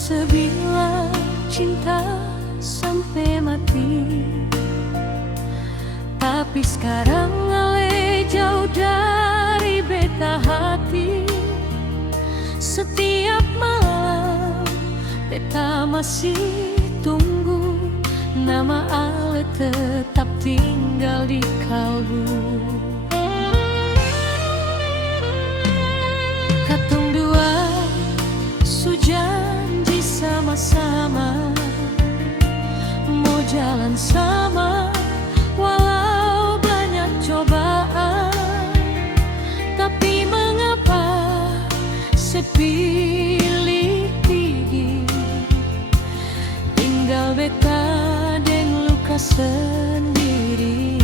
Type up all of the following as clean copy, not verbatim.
sebilang cinta sampai mati. Tapi sekarang ale jauh dari beta hati. Setiap malam beta masih tunggu, nama ale tetap tinggal di kalbu. Katong dua janji sama-sama mau jalan sama walau banyak cobaan. Tapi mengapa sepilih-pilih tinggal beta deng luka sendiri.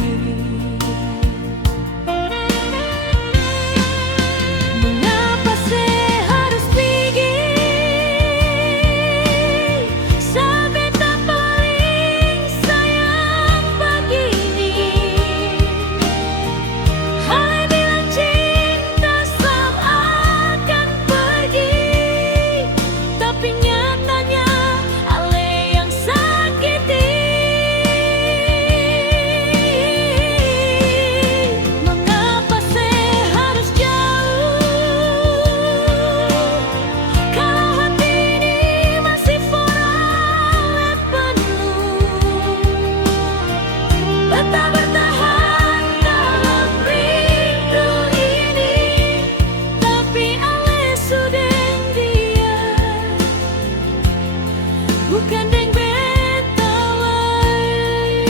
Bukan deng beta lain.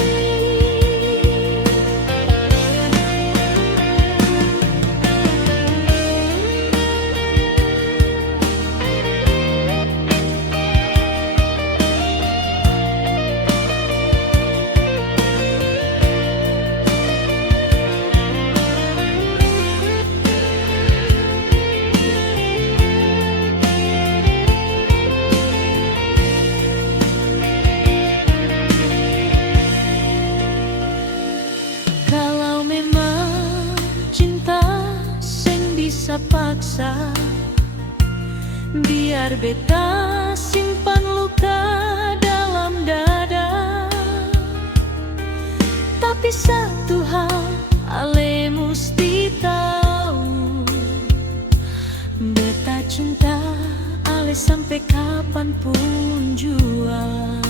Bisa paksa biar beta simpan luka dalam dada. Tapi satu hal ale musti tahu, beta cinta ale sampai kapanpun jua.